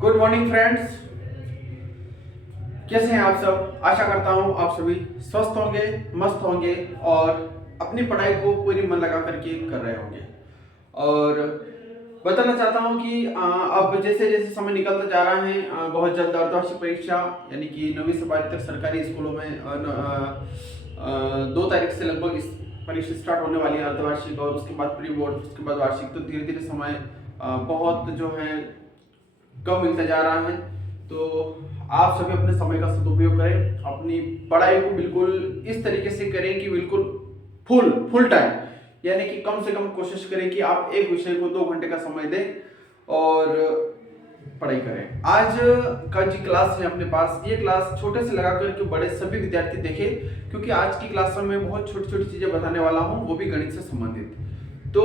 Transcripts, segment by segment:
Good morning friends. कैसे हैं आप सब? आशा करता हूं आप सभी स्वस्थ होंगे, मस्त होंगे और अपनी पढ़ाई को पूरी मन लगा करके कर रहे होंगे। और बताना चाहता हूं कि अब जैसे जैसे समय निकलता जा रहा है, बहुत जल्द अर्धवार्षिक परीक्षा यानी कि 9वीं से 12वीं तक सरकारी स्कूलों में 2 तारीख से लगभग इस परीक्षा स्टार्ट होने वाली है, अर्धवार्षिक, और उसके बाद प्री बोर्ड, उसके बाद वार्षिक। तो धीरे धीरे समय बहुत जो है कम मिलता जा रहा है। तो आप सभी अपने समय का सदुपयोग करें, अपनी पढ़ाई को बिल्कुल इस तरीके से करें कि बिल्कुल फुल टाइम, यानी कि कम से कम कोशिश करें कि आप एक विषय को 2 घंटे का समय दें और पढ़ाई करें। आज का जी क्लास है अपने पास, ये क्लास छोटे से लगा करके बड़े सभी विद्यार्थी देखें, क्योंकि आज की क्लास में बहुत छोटी छोटी चीजें बताने वाला हूँ, वो भी गणित से संबंधित। तो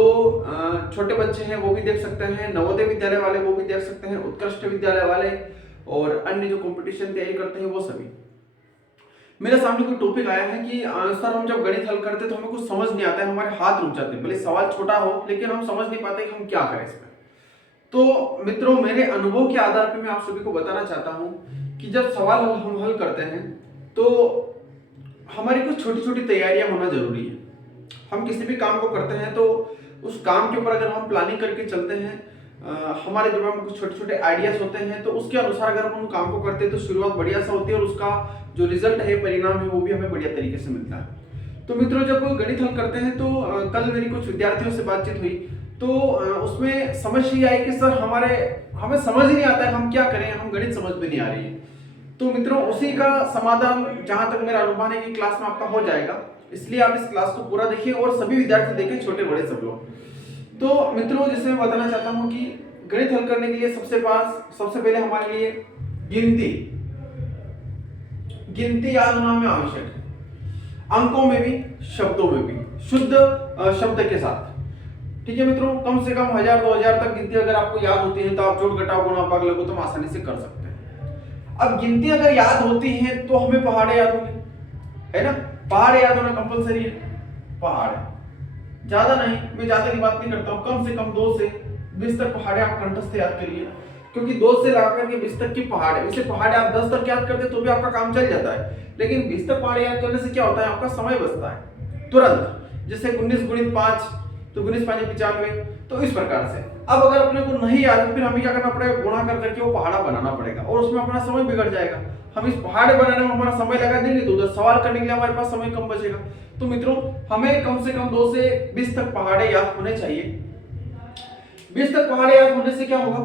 छोटे बच्चे हैं वो भी देख सकते हैं, नवोदय विद्यालय वाले वो भी देख सकते हैं, उत्कृष्ट विद्यालय वाले और अन्य जो कंपटीशन तैयारी करते हैं वो सभी। मेरे सामने कोई टॉपिक आया है कि सर हम जब गणित हल करते तो हमें कुछ समझ नहीं आता है, हमारे हाथ रुक जाते हैं, भले सवाल छोटा हो लेकिन हम समझ नहीं पाते कि हम क्या करें इसमें। तो मित्रों, मेरे अनुभव के आधार पर मैं आप सभी को बताना चाहता हूं कि जब सवाल हम हल करते हैं तो हमारी कुछ छोटी छोटी तैयारियां होना जरूरी है। हम किसी भी काम को करते हैं तो उस काम के ऊपर अगर हम प्लानिंग करके चलते हैं, हमारे दिमाग में कुछ छोटे छोटे आइडियाज होते हैं, तो उसके अनुसार अगर हम उन काम को करते हैं तो शुरुआत बढ़िया सा होती है और उसका जो रिजल्ट है, परिणाम है, वो भी हमें बढ़िया तरीके से मिलता है। तो मित्रों, जब गणित हल करते हैं तो कल मेरी कुछ विद्यार्थियों से बातचीत हुई तो उसमें समझ ये आई कि सर हमें समझ ही नहीं आता है, हम क्या करें, हम गणित समझ में नहीं आ रही है। तो मित्रों, उसी का समाधान जहां तक मेरा अनुमान है कि क्लास में आपका हो जाएगा, इसलिए आप इस क्लास को पूरा देखिए और सभी विद्यार्थी देखें, छोटे बड़े सब लोग। तो मित्रों, जैसे मैं बताना चाहता हूं कि गणित हल करने के लिए सबसे पहले हमारे लिए गिनती याद होना में आवश्यक है, अंकों में भी, शब्दों में भी, शुद्ध शब्द के साथ। ठीक है मित्रों, कम से कम 1000-2000 तक गिनती अगर आपको याद होती है तो आप जोड़ घटाव गुणा भाग लघुत्तम आसानी से कर सकते हैं। अब गिनती अगर याद होती है तो हमें पहाड़े याद होंगे, है ना? पहाड़ याद होना कंपलसरी है। पहाड़ ज्यादा नहीं, मैं ज्यादा की बात नहीं करता हूँ, कम से कम 2 से 20 तक पहाड़े आप कंठस्थ याद करिए, क्योंकि 2 से लगाकर के 20 तक की पहाड़ है। वैसे पहाड़े आप 10 तक याद करते तो भी आपका काम चल जाता है, लेकिन 20 तक पहाड़े याद करने से क्या होता है, आपका समय बचता है तुरंत। जैसे 19 गुणित 5 तो 19 5 95, तो इस प्रकार से। अब अगर अपने को नहीं याद, फिर हमें क्या करना पड़ेगा, गुणा कर करके वो पहाड़ा बनाना पड़ेगा और उसमें अपना समय बिगड़ जाएगा। हम इस पहाड़ बनाने में हमारा समय लगा देंगे तो उधर सवाल करने के लिए हमारे पास समय कम बचेगा। तो मित्रों, हमें कम से कम 2 से 20 तक पहाड़े याद होने चाहिए। 20 तक पहाड़े याद होने से क्या होगा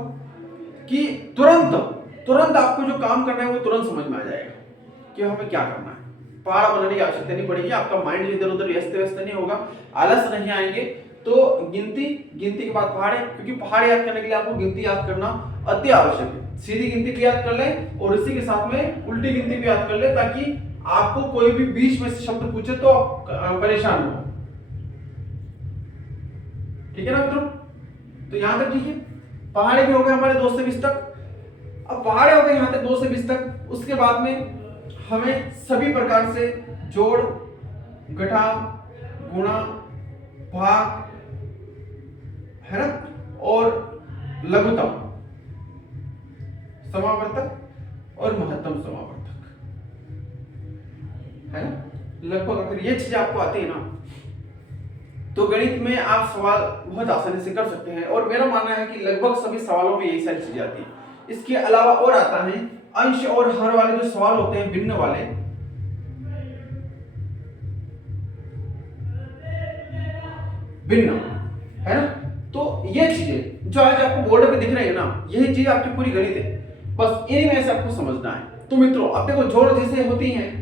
कि तुरंत आपको जो काम करना है वो तुरंत समझ में आ जाएगा कि हमें क्या करना है। पहाड़ बनाने की आवश्यकता नहीं पड़ेगी, आपका माइंड इधर उधर व्यस्त व्यस्त नहीं होगा, आलस नहीं आएंगे। तो गिनती के बाद पहाड़े, क्योंकि पहाड़ याद करने के लिए आपको गिनती याद करना अति आवश्यक है। सीधी गिनती भी याद कर ले और इसी के साथ में उल्टी गिनती भी याद कर ले, ताकि आपको कोई भी बीच में से शब्द पूछे तो आप परेशान हो। ठीक है ना मित्रों? तो यहां तक ठीक है, पहाड़े भी हो गए हमारे 2 से 20 तक। अब पहाड़े हो गए यहां तक 2 से 20 तक, उसके बाद में हमें सभी प्रकार से जोड़, घटाव, गुणा, भाग, है ना, और लघुत्तम, समावर्तक और महत्तम समावर्तक, है ना, लगभग अगर ये चीज आपको आती है ना तो गणित में आप सवाल बहुत आसानी से कर सकते हैं। और मेरा मानना है कि लगभग सभी सवालों में यही सारी चीजें आती है। इसके अलावा और आता है अंश और हर वाले जो सवाल होते हैं, भिन्न वाले, भिन्न, है ना। तो ये चीजें जो आज आपको बोर्ड पे दिख रही है ना, यही चीज आपकी पूरी गणित है, बस इन्हीं में से आपको समझना है। तो मित्रों, अब देखो, जोड़ जैसे होती हैं,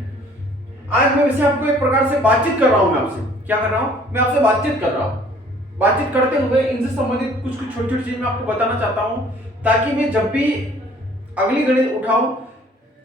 आज मैं वैसे आपको एक प्रकार से बातचीत कर रहा हूं, मैं आपसे क्या कर रहा हूं, मैं आपसे बातचीत कर रहा हूं। बातचीत करते हुए इनसे संबंधित कुछ कुछ छोटी छोटी चीज मैं आपको बताना चाहता हूं, ताकि मैं जब भी अगली गणित उठाऊं,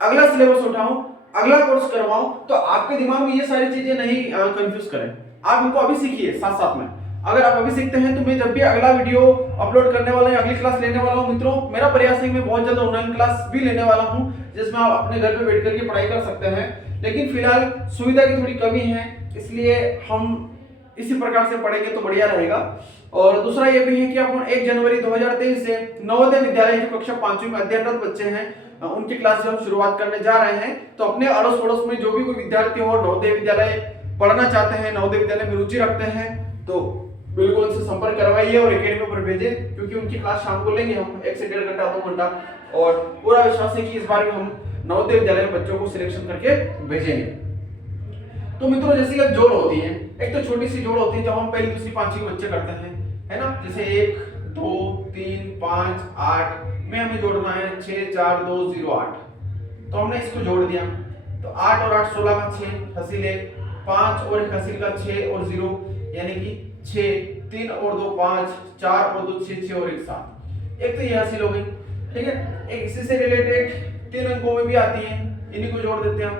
अगला सिलेबस उठाऊं, अगला कोर्स करवाऊं, तो आपके दिमाग में ये सारी चीजें नहीं कंफ्यूज करें। आप इनको अभी सीखिए साथ साथ में। अगर आप अभी सीखते हैं तो मैं जब भी अगला वीडियो अपलोड करने वाला हूं, अगली क्लास लेने वाला हूं मित्रों, मेरा प्रयास है कि मैं बहुत जल्द ऑनलाइन क्लास भी लेने वाला हूं, जिसमें आप अपने घर पे बैठ करके पढ़ाई कर सकते हैं। लेकिन फिलहाल सुविधा की थोड़ी कमी है, इसलिए हम इसी प्रकार से पढ़ेंगे तो बढ़िया रहेगा। और दूसरा ये भी है कि अपन 1 जनवरी 2023 से नवोदय विद्यालय जो कक्षा 5वीं में अध्ययनरत बच्चे हैं उनकी क्लास हम शुरुआत करने जा रहे हैं। तो अपने अड़ोस पड़ोस में जो भी कोई विद्यार्थी हो नवोदय विद्यालय पढ़ना चाहते हैं, नवोदय विद्यालय में रुचि रखते हैं, तो बिल्कुल उनसे संपर्क करवाइए और एकेडमी पर भेजें, क्योंकि उनकी क्लास शाम को लेंगे हम 1 से 1.5 घंटा 2 घंटा। और पूरा विश्वास है कि इस बार भी हम नवोदय विद्यालय में बच्चों को सिलेक्शन करके भेजेंगे। तो मित्रों जैसे कि जोड़ होती है, एक तो छोटी सी जोड़ होती है जब हम पहली दूसरी पांचवी के बच्चे करते हैं, है ना, जैसे 1 2 3 5 8 में हमें जोड़ना है 6 4 2 0 8। तो हमने इसको जोड़ दिया, तो 8 और 8 16 का 6 हासिल 1, 5 और 1 हासिल का 6 और 0 यानी कि 6, 3 और 2 5, 4 और 2 6, 6 और 1 7। एक तो ये हासिल हो गई, ठीक है। एक इसी से रिलेटेड 3 अंकों में भी आती है, इन्हीं को जोड़ देते हैं हम।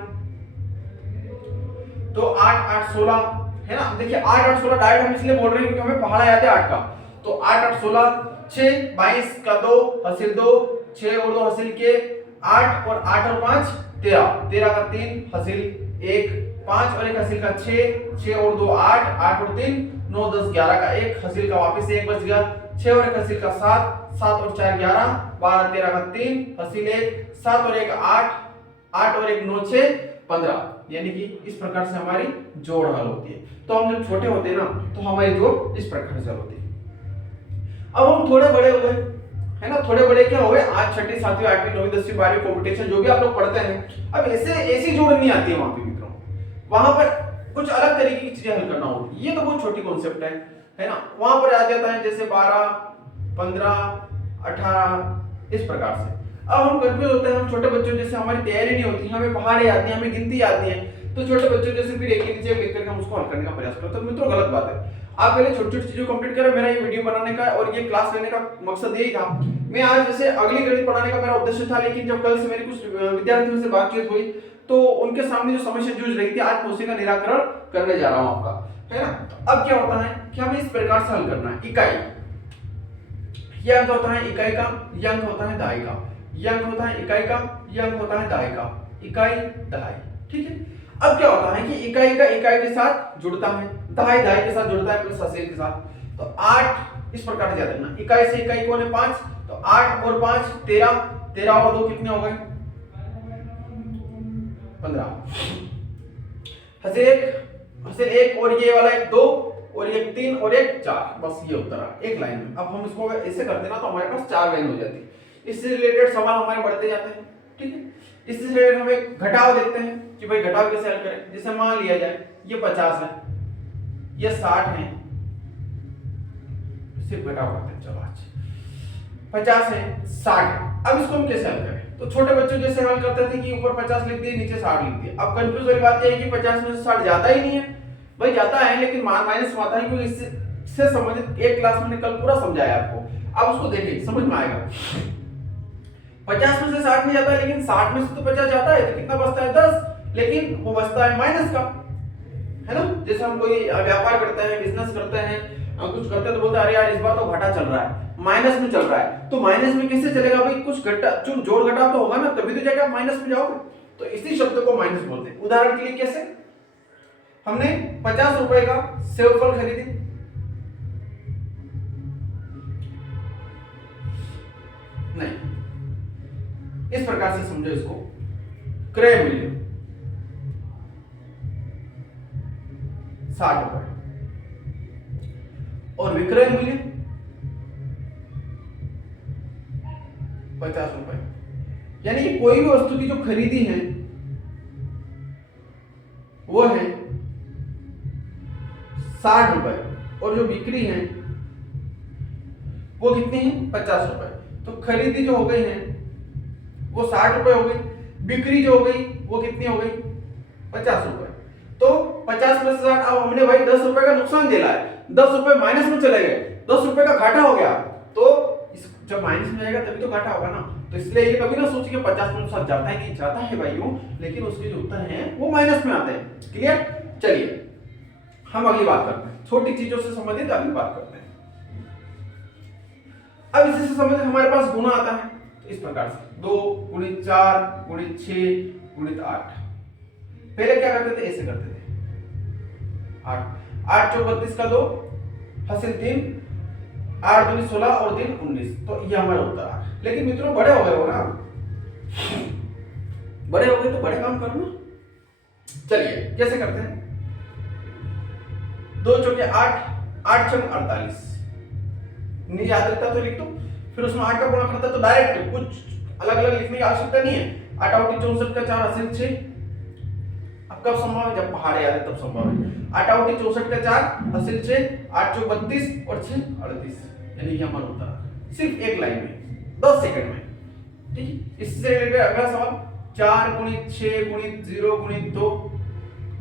तो 8 8 16 है ना। देखिए 8 8 16 डायरेक्ट हम इसलिए बोल रहे हैं क्योंकि हमें पहाड़ा याद है 8 का। तो 8 8 16 6 22 का 2 हासिल 2, 6 और 2 हासिल के 8 और 8 और 5 13, 13 का 3 हासिल 1, 5 और 1 हासिल का 6, 6 और 2 8, 8 और 3 9 10 11 का 1 हासिल का वापस 1 बच गया, 6 और 1 हासिल का 7, 7 और 4 11, 12 13 का 3 हासिल 1, 7 और 1 8, 8 और 1 9 6 15। यानी कि इस प्रकार से हमारी जोड़ हल होती है। तो हम जब छोटे होते हैं ना तो हमारी जोड़ इस प्रकार से हल होती है। अब हम थोड़े बड़े हो गए, है ना, थोड़े बड़े क्या हो गए, आज 6ठी 7वीं 8वीं 9वीं 10वीं 12वीं कंपटीशन जो भी आप लोग पढ़ते हैं, अब ऐसी जोड़ नहीं आती है वहां पे मित्रों, वहां पर कुछ अलग तरीके की चीजें हल करना होती है। ये तो बहुत छोटी कॉन्सेप्ट है ना। वहां पर आ जाता है जैसे 12 15 18 इस प्रकार से। अब हम कंफ्यूज होते हैं, हम छोटे बच्चों जैसे हमारी तैयारी नहीं होती, हमें पहाड़े आती हैं, हमें गिनती आती है, तो छोटे बच्चों जैसे फिर एक नीचे लिख करके हम उसको हल करने का प्रयास करते हैं। तो मित्रों गलत बात है। आप पहले छोटी छोटी चीजों कंप्लीट करें। मेरा ये वीडियो बनाने का और ये क्लास लेने का मकसद यही था। मैं आज जैसे अगली गणित पढ़ाने का मेरा उद्देश्य था, लेकिन जब कल से मेरी कुछ विद्यार्थियों से बातचीत हुई तो उनके सामने जो समस्या जूझ रही थी, आज मैं उसी का निराकरण करने जा रहा हूं आपका, है ना। अब क्या होता है कि हमें इस प्रकार से हल करना है। इकाई, यह अंक होता है इकाई का, यह अंक होता है दहाई का, यह अंक होता है इकाई का, यह अंक होता है दहाई का, इकाई दहाई, ठीक है। अब क्या होता है कि इकाई का इकाई के साथ जुड़ता है, दहाई दहाई के साथ जुड़ता है, प्लस हासिल के साथ। तो 8 इस प्रकार से याद रखना, इकाई से इकाई कौन है 5, तो 8 और 5 13, 13 और 2 कितने हो गए 15, हासिल 1 और ये वाला 1 2 और ये 3 और 1 4, बस ये उत्तर आ एक लाइन में। अब हम इसको अगर ऐसे करते ना तो हमारे पास 4 लाइन हो जाती। इससे रिलेटेड सवाल हमारे बढ़ते जाते हैं, ठीक है। इससे रिलेटेड हम एक घटाव देखते हैं कि भाई घटाव कैसे हल करें। जैसे मान लिया जाए ये 50 है, ये 60 है, सिर्फ घटाव करते हैं। चलो आज 50 है 60 है। अब इसको हम कैसे हल करें। तो छोटे बच्चों जैसे हल करते थे कि ऊपर 50 लिख दिए नीचे 60 लिख दिए। अब कंफ्यूज वाली बात यह है कि 50 में से 60 जाता ही नहीं है। भाई जाता है लेकिन माइनस में आता है, क्योंकि इससे संबंधित एक क्लास में कल पूरा समझाया आपको। अब उसको देखिए समझ में आएगा। 50 में से 60 नहीं जाता, लेकिन 60 में से तो 50 जाता है, तो कितना बचता है 10, लेकिन वो बचता है माइनस का, है ना। जैसे हम कोई व्यापार करते हैं, बिजनेस करते हैं, कुछ करते हैं तो बोलते हैं अरे यार इस बार तो घाटा चल रहा है, माइनस में चल रहा है। तो माइनस में कैसे चलेगा भाई, कुछ घटा जोड़ घटाव तो होगा ना, तभी तो जाके आप माइनस में जाओगे। तो इसी शब्द को माइनस बोलते हैं। उदाहरण के लिए कैसे, हमने 50 रुपए का सेब फल खरीदी, नहीं इस प्रकार से समझो इसको, क्रय मूल्य 60 रुपए और विक्रय मूल्य 50 रुपए। यानी कि कोई भी वस्तु की जो खरीदी है वो है 60 रुपए और जो बिक्री है वो कितनी है 50 रुपए। तो खरीदी जो हो गई है वो 60 रुपए हो गई, बिक्री जो हो गई वो कितनी हो गई 50 रुपए। तो 50 में से 60, अब हमने भाई 10 रुपए का नुकसान झेला है, 10 रुपए माइनस में चले गए, 10 रुपए का घाटा हो गया। तो जब माइनस में जाएगा तभी तो घाटा होगा ना। तो इसलिए ये कभी ना सोचिए कि 50 में से जाता है, नहीं जाता है भाइयों, लेकिन उसके जो उत्तर हैं वो माइनस में आते हैं। क्लियर। चलिए हम अगली बात करते हैं, छोटी चीजों से संबंधित अगली बात करते हैं। अब इसी से संबंधित हमारे पास गुणा आता है, तो इस प्रकार से 2 × 4 × 6 × 8। पहले क्या करते थे, ऐसे करते थे 8 8 चौक 32 का 2 हासिल 3 8 दूनी 16 और 3 19। तो ये हमारा उत्तर आ। लेकिन मित्रों बड़े हो गए हो ना, बड़े हो गए तो बड़े काम करो ना। चलिए कैसे करते हैं, 2 चौके 8, 8 छक 48, नहीं याद रहता तो लिख दो, फिर उसमें 8 का गुणा करता है तो डायरेक्ट, कुछ अलग अलग लिखने की आवश्यकता नहीं है। 8 8 64 का 4 80 6। अब कब संभव है, जब पहाड़ याद है तब संभव है। 8 8 64 का 4 80 6, 8 चौक 32 और 6 38, यानी ये हमारा उत्तर है सिर्फ एक लाइन में 10 सेकंड में। ठीक है, इससे रिलेटेड अगला सवाल 4 गुणित 6 गुणित 0 गुणित 2।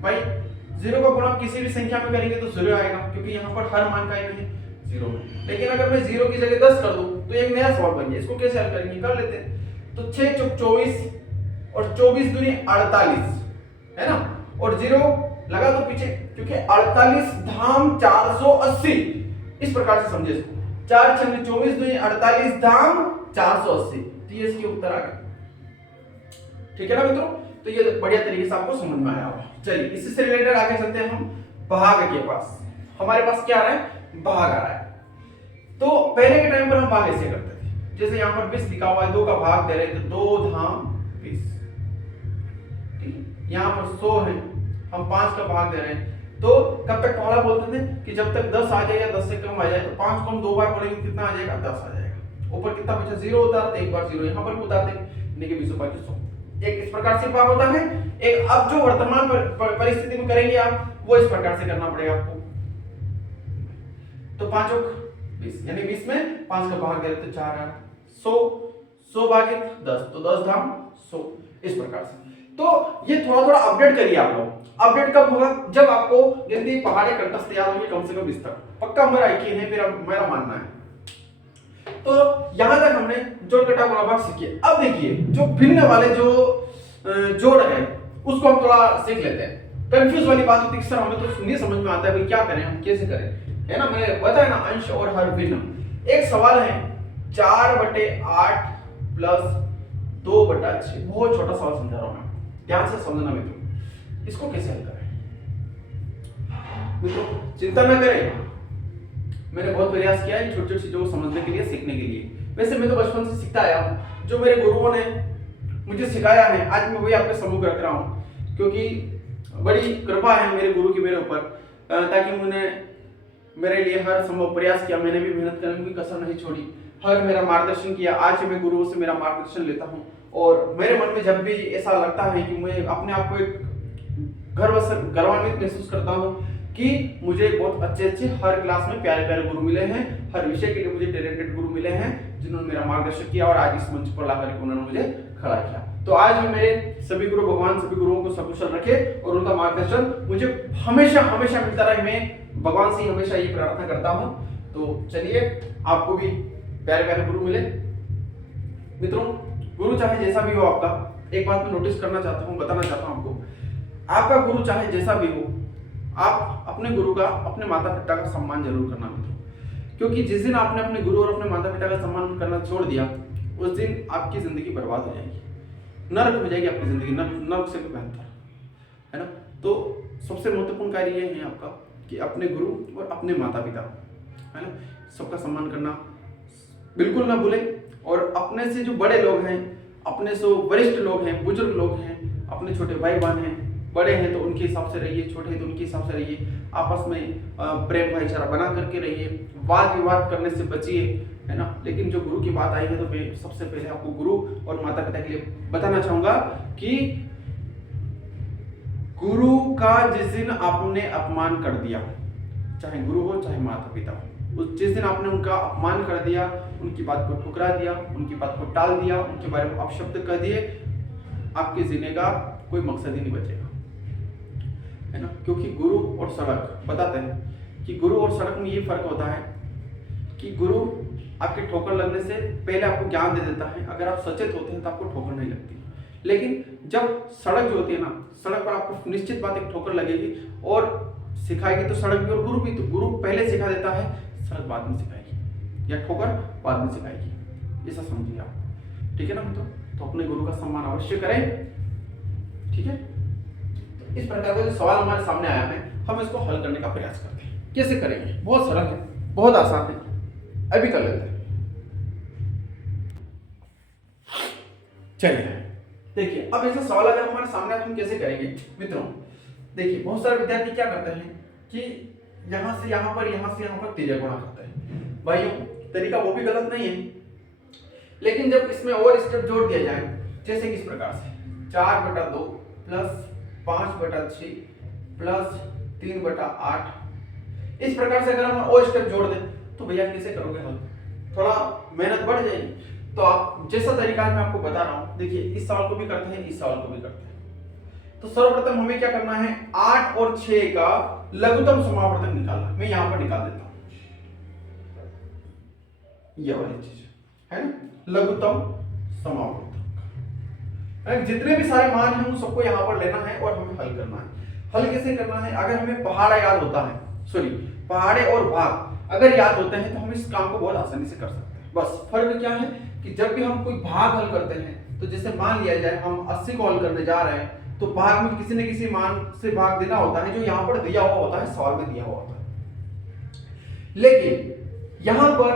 भाई 0 का गुणा किसी भी संख्या में करेंगे तो 0 आएगा, क्योंकि यहाँ पर हर मान का ही है 0 है। लेकिन अगर मैं 0 की जगह 10 कर दूं तो एक नया सवाल बन गया, इसको कैसे हल करेंगे, कर लेते हैं। तो 6 चौक 24 और 24 दूनी 48 है ना, और 0 लगा दो पीछे, क्योंकि 48 धाम 480, इस प्रकार से समझे इसको। 4 6 24 दूनी 48 धाम 480, तो ये इसके उत्तर आ गए। ठीक है ना मित्रों, तो ये बढ़िया तरीके से आपको समझ में आया होगा। चलिए इससे से रिलेटेड आगे चलते हैं हम भाग के पास। हमारे पास क्या आ रहा है, भाग आ रहा है। तो पहले के टाइम पर हम भाग ऐसे करते थे, जैसे यहाँ पर 20 लिखा हुआ है, 2 का भाग दे रहे थे, 2 धाम 20। ठीक है, यहाँ पर 100 है, हम 5 का भाग दे रहे हैं। तो कब तक पहला बोलते थे कि जब तक 10 आ जाए या 10 से कम आ जाए, तो 5 को हम 2 बार पढ़ेंगे, कितना आ जाएगा, 10 आ जाएगा। ऊपर कितना बचा, 0 उतारते, एक बार 0 यहाँ पर उतारते, यानी कि 20 5 100। एक इस प्रकार से भाग होता है। एक अब जो वर्तमान परिस्थिति में करेंगे आप, वो इस प्रकार से करना पड़ेगा आपको। तो 5 और 20, यानी 20 में 5 का भाग दे रहे तो 4 आ, 100 100 भागित 10, तो 10 धाम 100, इस प्रकार से। तो ये थोड़ा थोड़ा अपडेट करिए आप लोग। अपडेट कब होगा, जब आपको गिनती पहाड़ी कंठस्थ याद होगी कम से कम 20 तक, पक्का मेरा यकीन है, मेरा मानना है। तो यहां तक हमने जोड़ घटा गुणा भाग सीखे। अब देखिए जो भिन्न वाले जो जोड़ है उसको हम थोड़ा सीख लेते हैं। कंफ्यूज वाली बात होती है सर हमें तो नहीं समझ में आता है भाई क्या करें, हम कैसे करें, है ना। मैंने बताया ना अंश और हर भिन्न। एक सवाल है 4/8 प्लस 2/6, बहुत छोटा सवाल समझा रहा हूं मैं, ध्यान से समझना मित्रों। इसको कैसे हल करें मित्रों, चिंता न करें, मैंने बहुत प्रयास किया है छोटी छोटी चीजों को समझने के लिए, सीखने के लिए। वैसे मैं तो बचपन से सीखता आया हूँ, जो मेरे गुरुओं ने मुझे सिखाया है आज मैं वही आपके सम्मुख रख रहा हूँ, क्योंकि बड़ी कृपा है मेरे गुरु की मेरे ऊपर, ताकि उन्होंने मेरे लिए हर संभव प्रयास किया, मैंने भी मेहनत करने की कसर नहीं छोड़ी, हर मेरा मार्गदर्शन किया। आज मैं गुरुओं से मेरा मार्गदर्शन लेता हूँ, और मेरे मन में जब भी ऐसा लगता है कि मैं अपने आप को एक गर्वान्वित महसूस करता हूँ कि मुझे बहुत अच्छे अच्छे हर क्लास में प्यारे प्यारे गुरु मिले हैं, हर विषय के लिए मुझे टैलेंटेड गुरु मिले हैं, जिन्होंने मेरा मार्गदर्शन किया और आज इस मंच पर ला करके उन्होंने मुझे खड़ा किया। तो आज मैं मेरे सभी गुरु भगवान सभी गुरुओं को सकुशल रखे और उनका मार्गदर्शन मुझे हमेशा हमेशा मिलता रहे। मैं भगवान से हमेशा ये प्रार्थना करता हूँ। तो चलिए आपको भी प्यारे प्यारे गुरु मिले मित्रों। गुरु चाहे जैसा भी हो आपका, एक बात मैं नोटिस करना चाहता हूँ, बताना चाहता हूँ आपको, आपका गुरु चाहे जैसा भी हो, आप अपने गुरु का, अपने माता पिता का सम्मान जरूर करना मित्रों, क्योंकि जिस दिन आपने अपने गुरु और अपने माता पिता का सम्मान करना छोड़ दिया, उस दिन आपकी जिंदगी बर्बाद हो जाएगी, नरक हो जाएगी आपकी जिंदगी, नरक से भी बेहतर, है ना। तो सबसे महत्वपूर्ण कार्य ये है आपका कि अपने गुरु और अपने माता पिता, है ना, सबका सम्मान करना बिल्कुल ना भूलें। और अपने से जो बड़े लोग हैं, अपने से वरिष्ठ लोग हैं, बुजुर्ग लोग हैं, अपने छोटे भाई बहन हैं, बड़े हैं तो उनके हिसाब से रहिए, छोटे हैं तो उनके हिसाब से रहिए, आपस में प्रेम भाईचारा बना करके रहिए, वाद विवाद करने से बचिए, है ना। लेकिन जो गुरु की बात आई है तो मैं सबसे पहले आपको गुरु और माता पिता के लिए बताना चाहूंगा कि गुरु का जिस दिन आपने अपमान कर दिया, चाहे गुरु हो चाहे माता पिता हो, उस जिस दिन आपने उनका अपमान कर दिया, उनकी बात को ठुकरा दिया, उनकी बात को टाल दिया, उनके बारे में अपशब्द कर दिए, आपके जीने का कोई मकसद ही नहीं बचेगा, है ना। क्योंकि गुरु और सड़क बताते हैं कि गुरु और सड़क में ये फर्क होता है कि गुरु आपके ठोकर लगने से पहले आपको ज्ञान दे देता है, अगर आप सचेत होते हैं तो आपको ठोकर नहीं लगती। लेकिन जब सड़क जो होती है ना, सड़क पर आपको निश्चित बात एक ठोकर लगेगी और सिखाएगी तो सड़क भी और गुरु भी। तो गुरु पहले सिखा देता है, सड़क बाद में सिखाएगी, या ठोकर बाद में सिखाएगी, ऐसा समझिए आप, ठीक है ना मित्रों। तो अपने गुरु का सम्मान अवश्य करें, ठीक है। इस प्रकार का जो सवाल हमारे सामने आया है, हम इसको हल करने का प्रयास करते हैं। कैसे करेंगे, बहुत सरल है, बहुत आसान है। अभी कर लेते हैं। चलिए देखिए, अब ऐसा सवाल अगर हमारे सामने हम कैसे करेंगे मित्रों। देखिए बहुत सारे विद्यार्थी क्या करते हैं कि यहां से यहां पर, यहां से यहां पर तिर्यक गुणा करते हैं। भाइयों तरीका वो भी गलत नहीं है, लेकिन जब इसमें और स्टेप जोड़ दिया जाए, जैसे कि इस प्रकार से 4/2 प्लस 5/6 प्लस 3/8, इस प्रकार से अगर हम और स्टेप जोड़ दें तो भैया कैसे करोगे हल, थोड़ा मेहनत बढ़ जाएगी। तो आप जैसा तरीका मैं आपको बता रहा हूं, देखिए इस सवाल को भी करते हैं, इस सवाल को भी करते हैं। तो सर्वप्रथम हमें क्या करना है, 8 और 6 का लघुत्तम समावर्तक निकालना। मैं यहां पर निकाल देता हूं, यह वाली चीज है ना, लघुत्तम समावर्तक। जितने भी सारे मान हैं उन सबको यहां पर लेना है और हमें हल करना है। हल कैसे करना है, अगर हमें पहाड़ा याद होता है, सॉरी पहाड़े और भाग अगर याद होते हैं तो हम इस काम को बहुत आसानी से कर सकते हैं। बस फर्क क्या है कि जब भी हम कोई भाग हल करते हैं, तो जैसे मान लिया जाए हम 80 को हल करने जा रहे हैं, तो भाग में किसी न किसी मान से भाग देना होता है जो यहाँ पर दिया हुआ होता है, सवाल में दिया हुआ होता है। लेकिन यहाँ पर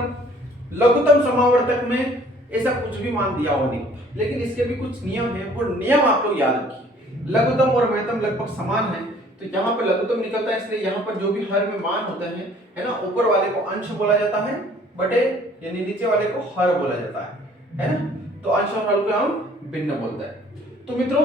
लघुत्तम समावर्तक में ऐसा कुछ भी मान दिया हुआ नहीं होता, लेकिन इसके भी कुछ नियम है, वो नियम आप लोग याद रखिए। लघुत्तम और महत्तम लगभग समान है, तो यहाँ पर लघुत्तम निकलता है, इसलिए यहाँ पर जो भी हर में मान होते हैं, है ना, ऊपर वाले को अंश बोला जाता है, बटे यानी नीचे वाले को हर बोला जाता है ना। तो अंश और हर को हम भिन्न बोलते हैं। तो मित्रों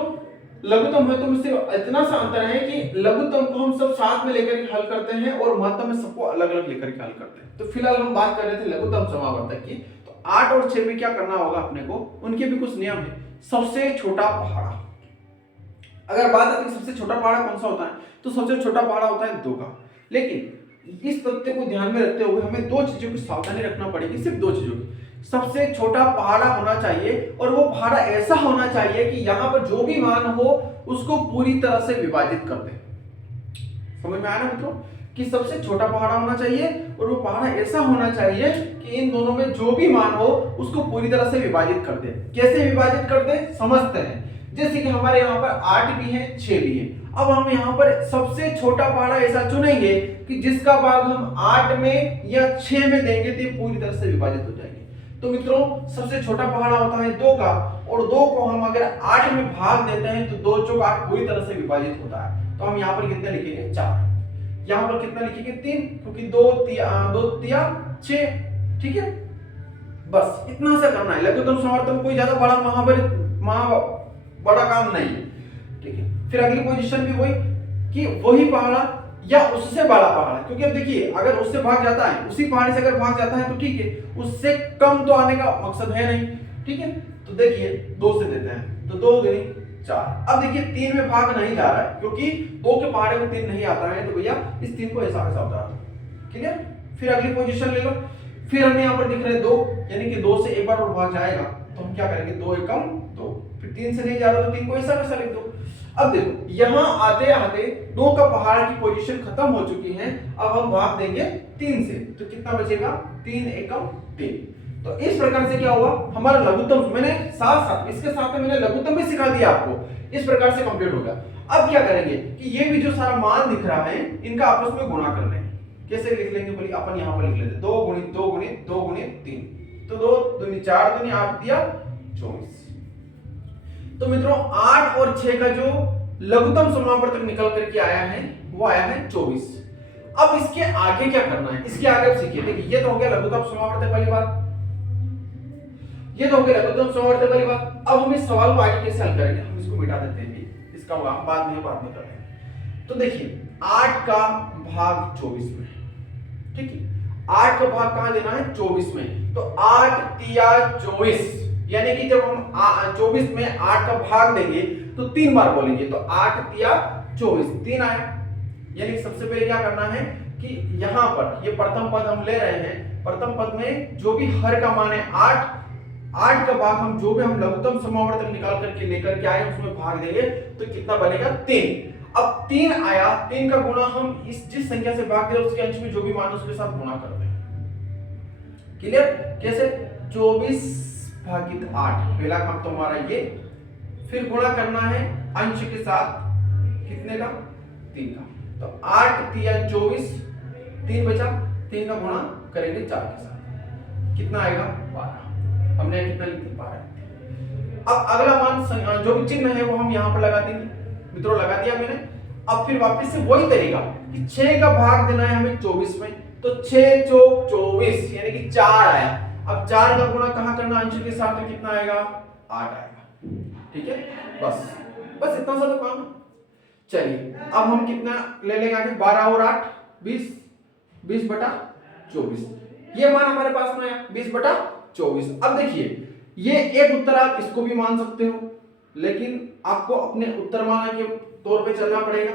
लघुत्तम महत्तम में सिर्फ इतना सा अंतर है कि लघुत्तम को हम सब साथ में लेकर के हल करते हैं और महत्तम में सबको अलग अलग लेकर के हल करते हैं। तो फिलहाल हम बात कर रहे थे लघुत्तम समावर्तक की। तो 8 और 6 में क्या करना होगा अपने को, उनके भी कुछ नियम है। सबसे छोटा पहाड़ा, अगर बात आती है सबसे छोटा पहाड़ा कौन सा होता है, तो सबसे छोटा पहाड़ा होता है 2 का। लेकिन इस तथ्य को ध्यान में रखते हुए हमें 2 चीजों की सावधानी रखना पड़ेगी, सिर्फ 2 चीजों की। सबसे छोटा पहाड़ा होना चाहिए और वो पहाड़ा ऐसा होना चाहिए कि यहाँ पर जो भी मान हो उसको पूरी तरह से विभाजित कर दे। समझ में आया ना मित्रों, कि सबसे छोटा पहाड़ा होना चाहिए और वो पहाड़ा ऐसा होना चाहिए कि इन दोनों में जो भी मान हो उसको पूरी तरह से विभाजित कर दे। कैसे विभाजित कर दे समझते हैं। जैसे कि हमारे यहाँ पर 8 भी है, 6 भी है। अब हम यहाँ पर सबसे छोटा पहाड़ा ऐसा चुनेंगे कि जिसका भाग हम 8 में या 6 में देंगे तो पूरी तरह से विभाजित हो जाएंगे। तो मित्रों सबसे छोटा पहाड़ा होता है 2 का, और 2 को हम अगर 8 में भाग देते हैं तो 2 चौक 8 पूरी तरह से विभाजित होता है। तो हम यहाँ पर कितने लिखेंगे 4, यहाँ पर कितना लिखेंगे 3, क्योंकि 2 तिया 6, ठीक है। बस इतना सा करना है। लघुत्तम समावर्तन कोई ज्यादा बड़ा काम नहीं है, ठीक है। फिर अगली पोजीशन भी वही कि वही पहाड़ा या उससे बड़ा पहाड़ा, क्योंकि अब देखिए अगर उससे भाग जाता है, उसी पहाड़ी से अगर भाग जाता है तो ठीक है, उससे कम तो आने का मकसद है नहीं, ठीक है। तो देखिए 2 से देते हैं तो 2 दूनी 4। अब देखिए 3 में भाग नहीं जा रहा है क्योंकि 2 के पहाड़े में 3 नहीं आता है, तो भैया इस 3 को ऐसा ऐसा उतार दो, ठीक है। फिर अगली पोजीशन ले लो। फिर हमें यहाँ पर दिख रहे 2, यानी कि 2 से एक बार और भाग जाएगा तो हम क्या करेंगे 2 एकम 2। फिर 3 से नहीं जा रहा तो 3 को ऐसा वैसा लिख दो। अब देखो यहाँ आते आते 2 का पहाड़ की पोजीशन खत्म हो चुकी है। अब हम भाग देंगे 3 से, तो कितना बचेगा 3 एकम 3। तो इस प्रकार से क्या हुआ हमारा लघुत्तम, मैंने साथ साथ इसके साथ में मैंने लघुत्तम भी सिखा दिया आपको, इस प्रकार से कंप्लीट हो गया। अब क्या करेंगे कि ये भी जो सारा मान दिख रहा है इनका आपस में गुणा कर लेंगे। कैसे लिख लेंगे बोलिए, अपन यहाँ पर लिख लेते 2 गुणित 2 गुणित 2 गुणित 3, तो 2 दूनी 4 दूनी 8 दिया 24। तो मित्रों 8 और 6 का जो लघुत्तम समावर्तक निकल करके आया है वो आया है 24। अब इसके आगे क्या करना है, इसके आगे सीखिए। देखिए ये तो हो गया लघुत्तम समावर्तक वाली बात, ये तो हो गया लघुत्तम समावर्तक वाली बात। अब हम इस सवाल को आगे कैसे हल करेंगे, हम इसको मिटा देते हैं, इसका बाद में कर लेंगे। तो देखिए 8 का भाग 24 में, ठीक है। 8 का भाग कहां देना है 24 में, तो 8 तिया 24, यानी कि जब हम 24 में 8 का भाग देंगे तो 3 बार बोलेंगे, तो 8 तिया 24 3 आया। यानी सबसे पहले क्या करना है कि यहां पर ये प्रथम पद हम ले रहे हैं, प्रथम पद में जो भी हर का मान है 8 का भाग हम जो भी हम लघुत्तम समावर्तक निकाल करके लेकर के आए उसमें भाग देंगे तो कितना बनेगा 3। अब 3 आया, 3 का गुणा हम इस जिस संख्या से भाग दे रहे उसके अंश में जो भी मान उसके साथ गुणा करते हैं। क्लियर, कैसे 24 भागित 8, पहला काम तो हमारा ये। फिर गुणा करना है अंश के साथ, कितने का 3 का, तो 8 तिया 24, 3 बचा, 3 का गुणा करेंगे 4 के साथ, कितना आएगा 12। हमने कितना लिख दिया 12। अब अगला मान जो भी चिन्ह है वो हम यहाँ पर लगा देंगे। मित्रों लगा दिया मैंने। अब फिर वापस से वही तरीका कि 6 का भाग देना है हमें 24 में, तो 6 चौक 24 यानी कि 4 आया। अब 4 का गुणा कहाँ करना अंश के साथ, तो कितना आएगा 8 आएगा। ठीक है, बस इतना सा तो काम है। चलिए अब हम कितना ले लेंगे आगे, 12 और 8 20, 20/24 ये मान हमारे पास में आया 20/24। अब देखिए ये एक उत्तर आप इसको भी मान सकते हो, लेकिन आपको अपने उत्तर माना के तौर पे चलना पड़ेगा,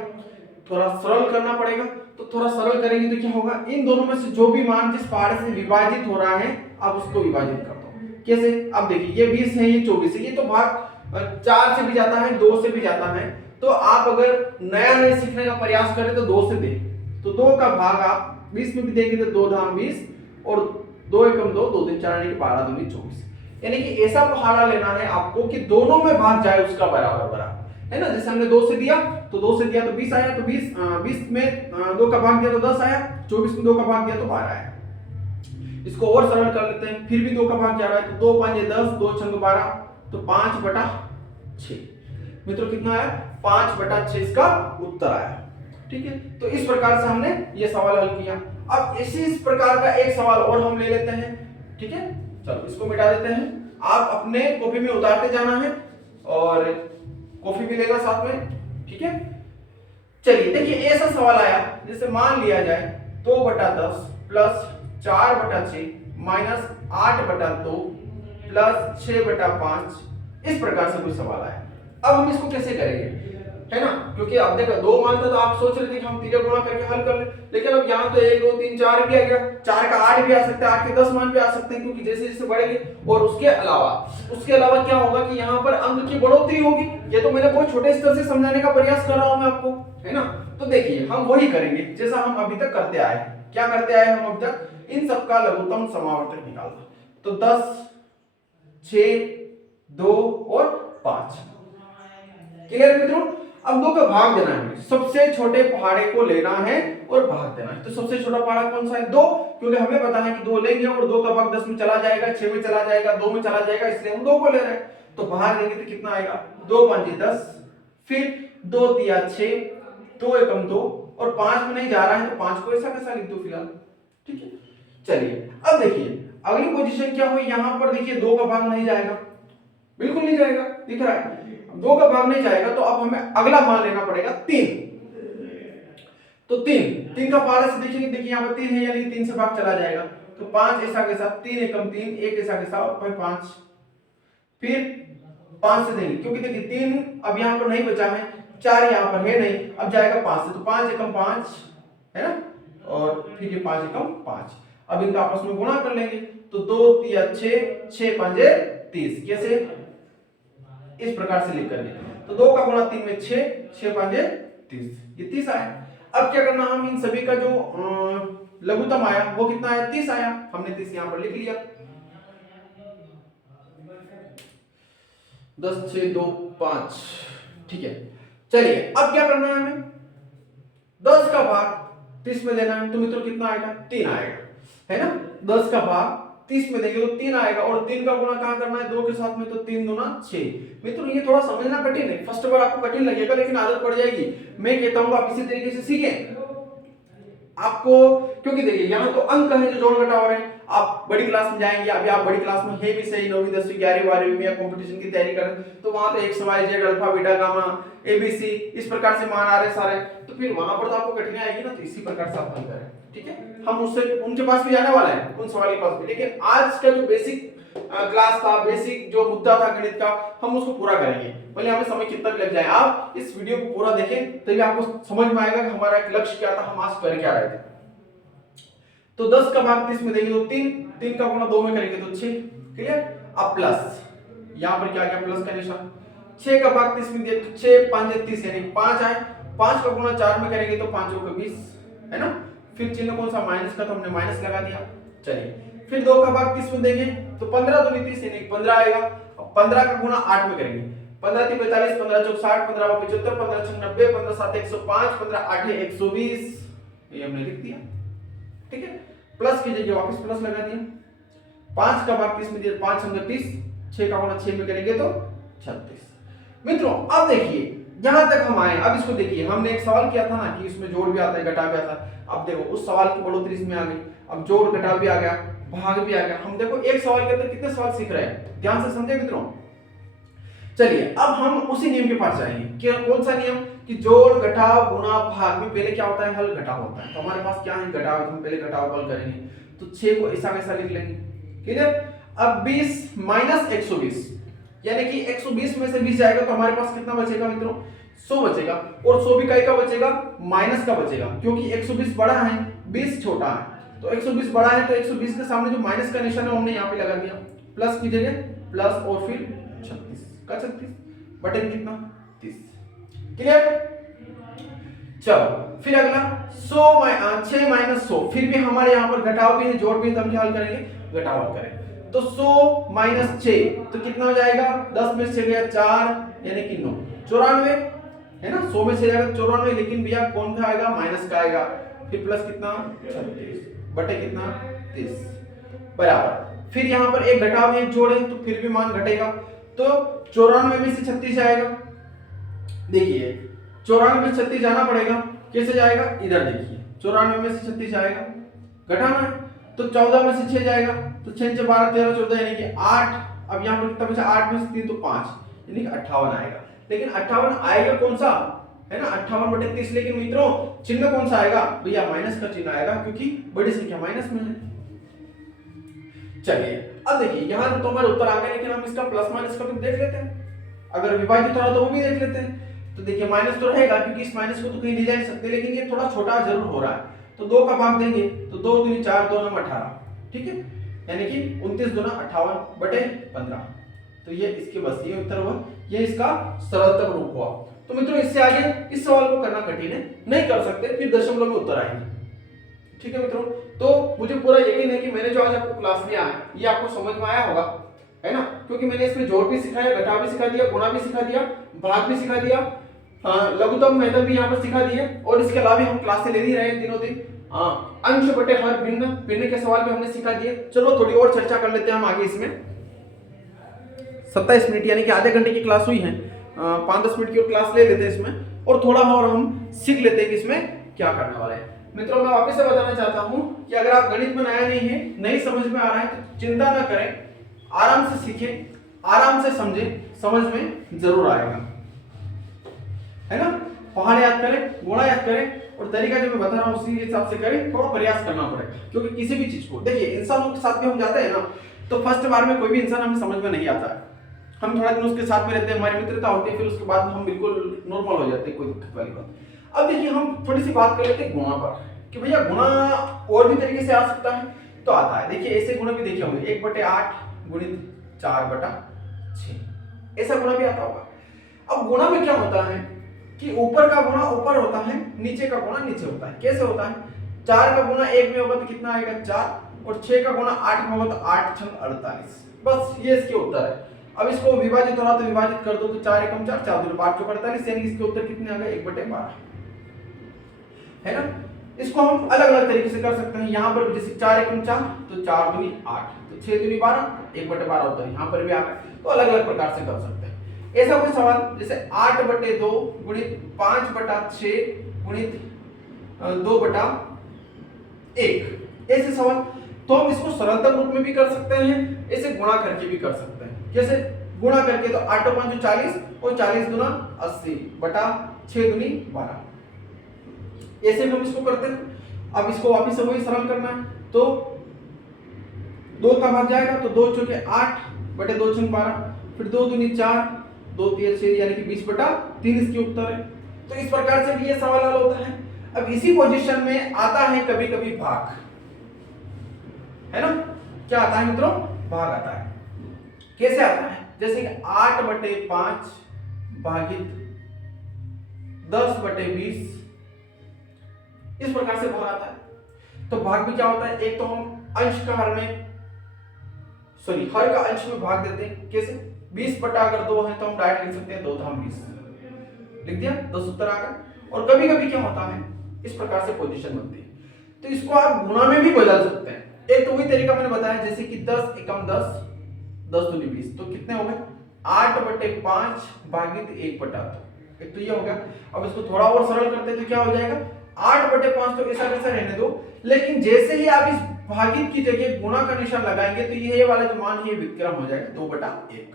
थोड़ा सरल करना पड़ेगा। तो थोड़ा सरल करेंगे तो क्या होगा, इन दोनों में से जो भी मान जिस पहाड़ से विभाजित हो रहा है आप उसको विभाजित कर दो। कैसे, अब देखिए ये 20 है, ये 24 है, ये तो भाग 4 से भी जाता है, 2 से भी जाता है। तो आप अगर नया सीखने का प्रयास करें तो 2 से दें, तो 2 का भाग आप 20 में भी देंगे तो 2 धाम 20 और 2 एकम 2, 2 दिन 4 यानी कि 12 दूनी 24। यानी कि ऐसा पहाड़ा लेना है आपको कि दोनों में भाग जाए उसका बराबर, है ना। जैसे हमने 2 से दिया तो 2 से दिया तो 20 आया, तो 20 में 2 का भाग दिया तो 10 आया, 24 में 2 का भाग दिया तो 12 आया। इसको और सरल कर लेते हैं, फिर भी 2 का भाग जा रहा है तो 2 5 10, 2 6 12, तो 5/6। मित्रों कितना आया 5/6 इसका उत्तर आया। ठीक है, तो इस प्रकार से हमने ये सवाल हल किया। अब इस प्रकार का एक सवाल और हम ले लेते हैं। ठीक है, चलो इसको मिटा देते हैं। आप अपने कॉपी में उतारते जाना है और कॉपी भी लेगा साथ में। ठीक है, चलिए देखिए ऐसा सवाल आया जैसे मान लिया जाए 2/10 प्लस 4/6 माइनस 8/2 प्लस 6/5, इस प्रकार से कोई सवाल आया। अब हम इसको कैसे करेंगे, है ना, क्योंकि अब देखो 2 मान था तो आप सोच रहे थे कि हम 3 गुणा करके हल कर ले, लेकिन अब यहाँ तो 1 2 3 4 भी आ गया, 4 का 8 भी आ सकता है, 8 के 10 मान भी आ सकते हैं, क्योंकि जैसे जैसे बढ़ेंगे। और उसके अलावा क्या होगा कि यहाँ पर अंक की बढ़ोतरी होगी। ये तो मैंने बहुत छोटे स्तर से समझाने का प्रयास कर रहा हूं मैं आपको, है ना। तो देखिए हम वही करेंगे जैसा हम अभी तक करते आए। क्या करते आए हम अभी तक, इन सबका लघुत्तम समावर्तक निकालना। तो 10 6 2 और 5। क्लियर मित्रों। अब 2 का भाग देना है, सबसे छोटे पहाड़े को लेना है और भाग देना है। तो सबसे छोटा पहाड़ा कौन सा है 2, क्योंकि हमें पता है कि 2 लेंगे और 2 का भाग 10 में चला जाएगा, 6 में चला जाएगा, 2 में चला जाएगा, इसलिए हम 2 को ले रहे हैं। तो भाग देंगे तो कितना आएगा 2 5 10, फिर 2 3 6, 2 एकम 2 और 5 में नहीं जा रहा है तो 5 को ऐसा कैसा लिख दो फिलहाल। ठीक है, चलिए अब देखिए अगली पोजीशन क्या हुई, यहां पर देखिए 2 का भाग नहीं जाएगा, बिल्कुल नहीं जाएगा, दिख रहा है 2 का भाग नहीं जाएगा। तो अब हमें अगला मान लेना पड़ेगा 3। तो 3 का पहाड़ा से देखिए यहाँ पर 3 है, यानी 3 से भाग चला जाएगा। तो 5 ऐसा के साथ, 3 एकम 3, 1 ऐसा के साथ, फिर 5, फिर 5 से देंगे, क्योंकि देखिए 3 अब यहाँ पर नहीं बचा है, 4 यहाँ पर है नहीं, अब जाएगा 5 से। तो 5 एकम 5 है ना, और फिर ये 5 एकम 5। अब इनका आपस में गुणा कर लेंगे तो 2 3 6, 6 5 30। कैसे, इस प्रकार से लिख करके। तो 2 का गुणा 3 में 6, 6 5 30, ये 30 आया। अब क्या करना, हम इन सभी का जो लघुत्तम आया वो कितना आया 30 आया, हमने 30 यहां पर लिख लिया। 10 6 2 5। ठीक है, चलिए अब क्या करना है हमें, 10 का भाग 30 में देना है। तो मित्रों कितना आएगा 3 आएगा, है ना। 10 का भाग 30 में देंगे तो 3 आएगा, और 3 का गुणा कहां करना है 2 के साथ में, तो 3 दूना 6। मित्रों ये थोड़ा समझना कठिन है, फर्स्ट बार आपको कठिन लगेगा, लेकिन आदत पड़ जाएगी। मैं कहता हूं आप इसी तरीके से सीखें आपको, क्योंकि देखिए यहाँ तो अंक है जो जोड़ घटाव रहे हैं। आप बड़ी क्लास में जाएंगे, अभी आप बड़ी क्लास में है भी सही, 9वीं 10वीं 11वीं 12वीं में या कंपटीशन की तैयारी कर, तो वहां तो X Y Z alpha beta gamma ABC इस प्रकार से मान आ रहे सारे, तो फिर वहां पर तो आपको कठिनाई आएगी ना। तो इसी प्रकार से आप हल करें, ठीक है। हम उससे उनके पास भी जाने वाले हैं, उन सवाल के पास भी, लेकिन आज का जो बेसिक क्लास था, बेसिक जो मुद्दा था गणित का, हम उसको पूरा करेंगे, भले हमें समय कितना भी लग जाए। आप इस वीडियो को पूरा देखें तभी आपको समझ में आएगा कि हमारा एक लक्ष्य क्या था, हम आज कर क्या रहे थे। तो 10 का भाग 30 में देंगे तो 3 का गुणा 2 में करेंगे तो 6। क्लियर। अब प्लस यहां पर क्या गया प्लस का निशान। 6 का भाग 30 में दिया तो 6 5 30 यानी 5 आए। 5 का गुणा 4 में करेंगे तो 5 को 20, है ना। फिर चिन्ह कौन सा माइनस का, तो हमने माइनस लगा दिया। चलिए फिर 2 का भाग 30 में देंगे तो 15 दूनी 30 यानी 15 आएगा। अब 15 का गुणा 8 में करेंगे, 15 3 45, 15 4 60, 15 5 75, 15 6 90, 15 7 105, 15 8 120, ये हमने लिख दिया। ठीक है, प्लस की जगह वापस प्लस लगा दिया। 5 का भाग 30 में दिया, 5 हमने 30, 6 का गुणा 6 में करेंगे तो 36। मित्रों अब देखिए जहां तक हम आए, अब इसको देखिए, हमने एक सवाल किया था ना कि इसमें जोड़ भी आता है घटा भी आता है। अब देखो उस सवाल की बढ़ोतरी इसमें आ गई, अब जोड़ घटा भी आ गया, भाग भी आ गया। हम देखो एक सवाल के अंदर कितने सवाल सीख रहे हैं, ध्यान से समझे मित्रों। चलिए अब हम उसी नियम के पास जाएंगे कि कौन सा नियम, कि जोड़ घटाव गुणा भाग में पहले क्या होता है, हल घटाव होता है। तो हमारे पास क्या है, घटाव, तो हम पहले घटाव हल करेंगे। तो 6 को ऐसा वैसा लिख लेंगे, क्लियर। अब 20 माइनस 120, यानी कि 120 में से 20 जाएगा तो हमारे पास कितना बचेगा मित्रों, 100 बचेगा। और 100 भी का बचेगा, माइनस का बचेगा, क्योंकि 120 बड़ा है 20 छोटा है। तो 120 बड़ा है तो 120 के सामने जो माइनस का निशान है हमने यहाँ पे लगा दिया, प्लस की जगह प्लस और फिर 36 का 36 बटे कितना 30, क्लियर। चलो फिर अगला 6 माइनस 100, फिर भी हमारे यहाँ पर घटाव भी है जोड़ भी है, तो हम क्या हल करेंगे, घटाव हल करें। तो 100 माइनस 6 तो कितना हो जाएगा, 10 में से गया 4 यानी कि 9, 94 है ना। 100 में से जाएगा 94, लेकिन भैया कौन का आएगा, माइनस का आएगा, फिर प्लस कितना 36 बटे कितना 30 बराबर। फिर यहाँ पर एक घटाव है एक जोड़ है, तो फिर भी मान घटेगा। तो 94 में से 36 जाएगा, देखिए 94 में 36 जाना पड़ेगा, कैसे जाएगा, इधर देखिए 94 में से 36 जाएगा, घटाना है। तो 14 में से 6 जाएगा, तो 6 से 12 13 14 यानी कि 8। अब यहाँ पर कितना बचा, 8 में से 3 तो 5 यानी कि 58 आएगा। लेकिन 58 आएगा कौन सा, है ना 58 बटे 30। लेकिन मित्रों चिन्ह कौन सा आएगा, भैया माइनस का चिन्ह आएगा, क्योंकि बड़ी संख्या माइनस में है। चलिए अब देखिए यहाँ तो हमारा उत्तर आ गया, लेकिन हम इसका प्लस माइनस का भी देख लेते हैं। अगर विभाजित रहा तो वो भी देख लेते हैं। तो देखिए माइनस तो रहेगा, क्योंकि इस माइनस को तो कहीं ले जा नहीं सकते, लेकिन ये थोड़ा छोटा जरूर हो रहा है। तो 2 का भाग देंगे तो 2 दूनी 4, 2 9 18, ठीक है, यानी कि 29 दूना 58 बटे 15। तो ये इसके बस ये उत्तर हुआ, ये इसका सरलतम रूप हुआ। तो मित्रों इससे आगे इस सवाल को करना कठिन है, नहीं कर सकते, फिर दशमलव में उत्तर आएंगे, ठीक है मित्रों। तो मुझे पूरा यकीन है कि मैंने जो आज आपको क्लास में आया ये आपको समझ में आया होगा, है ना, क्योंकि मैंने इसमें जोड़ भी सिखाया, घटाव भी सिखा दिया, गुणा भी सिखा दिया, भाग भी सिखा दिया, लघुत्तम मेथड भी यहाँ पर सिखा दिए, और इसके अलावा हम क्लासें ले ही रहे हैं दिनों दिन। अंश बटे हर भिन्न भिन्न के सवाल भी हमने सिखा दिए। चलो थोड़ी और चर्चा कर लेते हैं हम आगे। इसमें 27 मिनट यानी कि आधे घंटे की क्लास हुई है, 5-10 मिनट की और क्लास ले लेते हैं इसमें, और थोड़ा और हम सीख लेते हैं कि इसमें क्या करने वाले हैं। मित्रों मैं वापस से बताना चाहता हूं कि अगर आप गणित में नया नहीं है, नहीं समझ में आ रहा है, तो चिंता ना करें, आराम से सीखें, आराम से समझें, समझ में जरूर आएगा, है ना। पहाड़ याद करें, गुणा याद करें, और तरीका जो मैं बता रहा हूं उसी हिसाब से करें। थोड़ा प्रयास करना पड़ेगा, क्योंकि किसी भी चीज को देखिए इंसानों के साथ भी हम जाते हैं ना, तो फर्स्ट बार में कोई भी इंसान हमें समझ में नहीं आता है, हम थोड़ा दिन उसके साथ में रहते हैं, हमारी मित्रता होती है, फिर उसके बाद हम बिल्कुल नॉर्मल हो जाते हैं, कोई दिक्कत वाली बात। अब देखिए हम थोड़ी सी बात कर लेते हैं गुणा पर, कि भैया गुणा और भी तरीके से आ सकता है, तो आता है। देखिए ऐसे गुणा भी देखे होंगे, 1/8 गुणित 4/6, ऐसा गुणा भी आता होगा। अब गुणा में क्या होता है कि ऊपर का गुणा ऊपर होता है, नीचे का गुणा नीचे होता है। कैसे होता है, 4 का गुणा 1 में होगा तो कितना आएगा 4, और 6 का गुणा 8 में होगा तो 8 6 48, बस ये इसके उत्तर है। अब इसको विभाजित होना तो विभाजित कर दो, तो 4 एकम 4, 4 दूनी 8 चौक 48, यानी इसके उत्तर कितने आ गए 1/12, है ना। इसको हम अलग अलग तरीके से कर सकते हैं। यहाँ पर जैसे 4 एकम 4 तो 4 दूनी 8, तो 6 दूनी 12, 1/12 उत्तर यहाँ पर भी आ गया। तो अलग अलग प्रकार से कर सकते हैं। ऐसा कोई सवाल जैसे 8/2 गुणित 5/6 गुणित 2/1, ऐसे सवाल तो हम इसको सरलतम रूप में भी कर सकते हैं, ऐसे गुणा करके भी कर सकते हैं। कैसे गुणा करके, तो 8 5 40 और 40 दूना 80 बटा 6 दूनी 12, ऐसे हम इसको करते हैं। अब इसको वापस से वही सरल करना है, तो 2 का भाग जाएगा तो 2 चौके 8 बटे 2 6 12, फिर 2 दूनी 4, 2 3 6 यानी कि 20/3 इसके उत्तर है। तो इस प्रकार से भी ये सवाल हल होता है। अब इसी पोजीशन में आता है कभी कभी भाग, है ना। क्या आता है मित्रों, भाग आता है। कैसे आता है, जैसे कि 8/5 भागित 10/20, इस प्रकार से भाग आता है। तो भाग भी क्या होता है, एक तो हम अंश का हर में हर का अंश में भाग देते हैं। कैसे, 20/2 है तो हम डायरेक्ट लिख सकते हैं 2 धाम 20, लिख दिया, 10 उत्तर आ गया। और कभी कभी क्या होता है, इस प्रकार से पोजीशन बनती है, तो इसको आप गुणा में भी बदल सकते हैं। एक तो वही तरीका मैंने बताया, जैसे कि 10 एकम 10, 10 दूनी 20, तो कितने हो गए 8/5 भागित 1/2। एक तो ये हो गया। अब इसको थोड़ा और सरल करते हैं तो क्या हो जाएगा 8/5, तो ऐसा कैसा रहने दो, लेकिन जैसे ही आप इस भागित की जगह गुणा का निशान लगाएंगे तो ये वाला जो मान है व्युत्क्रम हो जाएगा 2/1।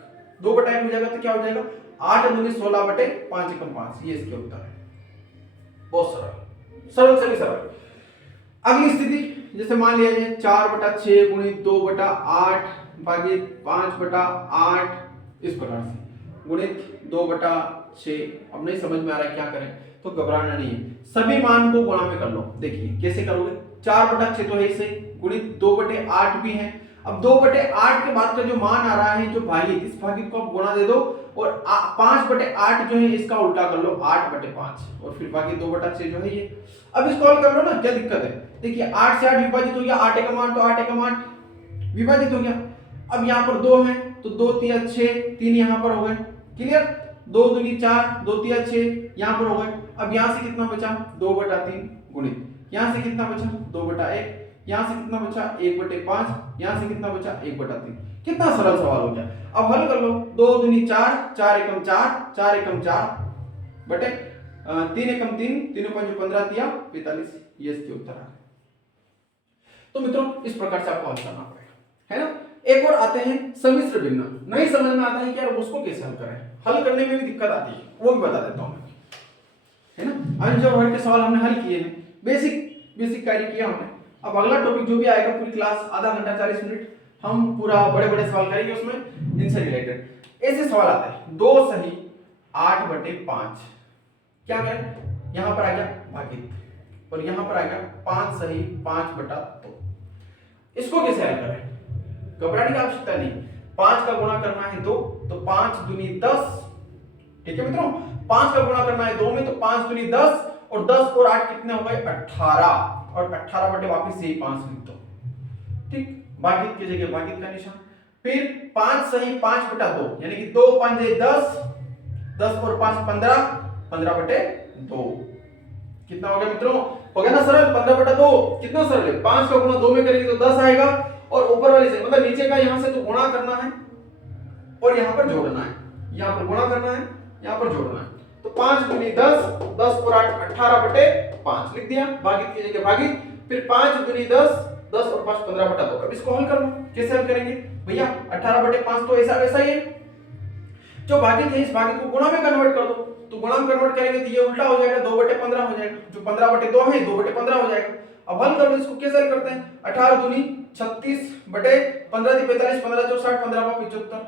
2/1 हो जाएगा तो क्या हो जाएगा 8 दूनी 16/5 एकम 5। ये इसके उत्तर है। बहुत सरल, सरल से भी सरल। अगली स्थिति, जैसे मान लिया जाए 4/6 गुणित 2/8 भागित 5/8, इस प्रकार से गुणित 2/6। अब नहीं समझ में आ रहा है क्या करें, तो घबराना नहीं है, सभी मान को गुणा में कर लो। देखिए कैसे करोगे, 4/6 तो है इसे, गुणित 2/8 भी है। अब 2/8 के बाद का जो मान आ रहा है, जो भागित, इस भागित को आप गुणा दे दो, और 5/8 जो है इसका उल्टा कर लो 8/5, और फिर बाकी 2/6 जो है ये। अब इसको हल कर लो ना, क्या दिक्कत है। देखिए 8 से 8 विभाजित हो गया, 8 एकम 8, तो 8 एकम 8 विभाजित हो गया। अब यहाँ पर 2 है तो 2 3 6, 3 यहाँ पर हो गए, क्लियर। 2 दूनी 4, 2 3 6 यहाँ पर हो गए। अब यहाँ से कितना बचा 2/3 गुणित, यहाँ से कितना बचा 2/1, यहाँ से कितना बचा 1/5, यहाँ से कितना बचा 1/3। कितना सरल सवाल हो गया। अब हल कर लो, 2 दूनी 4, 4 एकम 4, 4 एकम 4 बटे 3 एकम 3, 3 5 15 दिया 45, ये इसके उत्तर है। तो मित्रों इस प्रकार से आपको हल करना पड़ेगा, है ना। एक और आते हैं सम्मिश्र भिन्न। नहीं समझ में आता है कि यार उसको कैसे हल करें, हल करने में भी दिक्कत आती है, वो भी बता देता हूं मैं, है ना। अंश वर्ग के सवाल हमने हल किए हैं, बेसिक कार्य किया हमने। अब अगला टॉपिक जो भी आएगा, पूरी क्लास आधा घंटा 40 मिनट हम पूरा बड़े सवाल करेंगे उसमें, इनसे रिलेटेड ऐसे सवाल आते हैं। 2 सही 8/5, क्या करें, यहां पर आ गया भागित, और यहां पर आ गया 5 सही 5/2। इसको कैसे हल करें, घबराने की आवश्यकता नहीं। 5 का गुणा करना है 2, तो 5 दूनी 10, ठीक है मित्रों। 5 का गुणा करना है 2 में, तो 5 दूनी 10, और 10 और 8 कितने हो गए 18, और 18 बटे वापिस यही 5 लिख दो, ठीक। भागित की जगह भागित का निशान, फिर 5 सही 5/2, यानी कि 2 5 10, 10 और 5 15, 15/2 कितना हो गया मित्रों, हो गया ना सरल। 15/2 कितना सरल है, 5 का गुणा 2 में करेंगे तो 10 आएगा, और ऊपर वाले से मतलब नीचे का यहां से तो गुणा करना है और यहां पर जोड़ना है, यहां पर गुणा करना है, यहां पर जोड़ना है। तो 5 दूनी 10, 10 और 8 18/5 लिख दिया, भागित की जगह भागित, फिर 5 दूनी 10, 10 और 5 15/2। अब इसको हल कर लो, कैसे हल करेंगे भैया, 18/5 तो ऐसा वैसा ही है, जो भागित है इस भागित को गुणा में कन्वर्ट कर दो, तो गुणा में कन्वर्ट करेंगे तो ये उल्टा हो जाएगा, 2/15 हो जाएगा, जो 15/2 है 2/15 हो जाएगा। अब हल कर लो इसको, कैसे हल करते हैं, 18 दूनी 36 बटे 15 दी 45, 15 4 60, 15 5 75,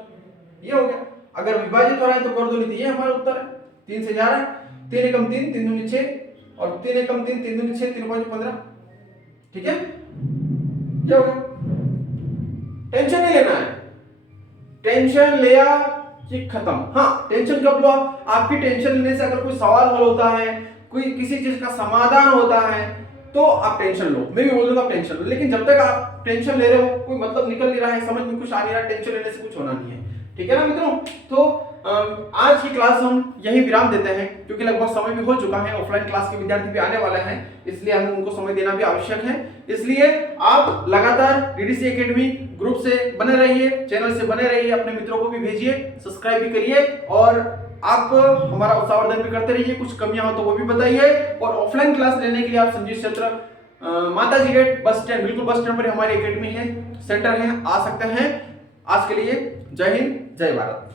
ये हो गया। अगर विभाजित हो रहा है तो कर दो, नहीं तो ये हमारा उत्तर है। 3 से जा रहा है, 3 एकम 3, 3 दूनी 6, और 3 एकम 3, 3 दूनी 6, 3 5 15, ठीक है, ये हो गया। टेंशन नहीं लेना है, टेंशन लिया कि खत्म। हाँ, टेंशन कब लो आप, आपकी टेंशन लेने से अगर कोई सवाल हल होता है, कोई किसी चीज का समाधान होता है, तो आप टेंशन लो, मैं भी बोल दूंगा आप टेंशन लो, लेकिन जब तक आप टेंशन ले रहे हो, कोई मतलब निकल नहीं रहा है, समझ में कुछ आ नहीं रहा, टेंशन लेने से कुछ होना नहीं है, ठीक है ना मित्रों। तो आज की क्लास हम यही विराम देते हैं, क्योंकि लगभग समय भी हो चुका है, ऑफलाइन क्लास के विद्यार्थी भी आने वाले हैं, इसलिए हमें उनको समय देना भी आवश्यक है। इसलिए आप लगातार डीडीसी एकेडमी ग्रुप से बने रहिए, चैनल से बने रहिए, अपने मित्रों को भी भेजिए, सब्सक्राइब भी करिए, और आप हमारा उत्साहवर्धन भी करते रहिए। कुछ कमियां हो तो वो भी बताइए, और ऑफलाइन क्लास लेने के लिए आप संजीव क्षेत्र माताजी गेट बस स्टैंड, बिल्कुल बस स्टैंड पर हमारी एकेडमी है, सेंटर है, आ सकते हैं। आज के लिए जय हिंद, जय भारत।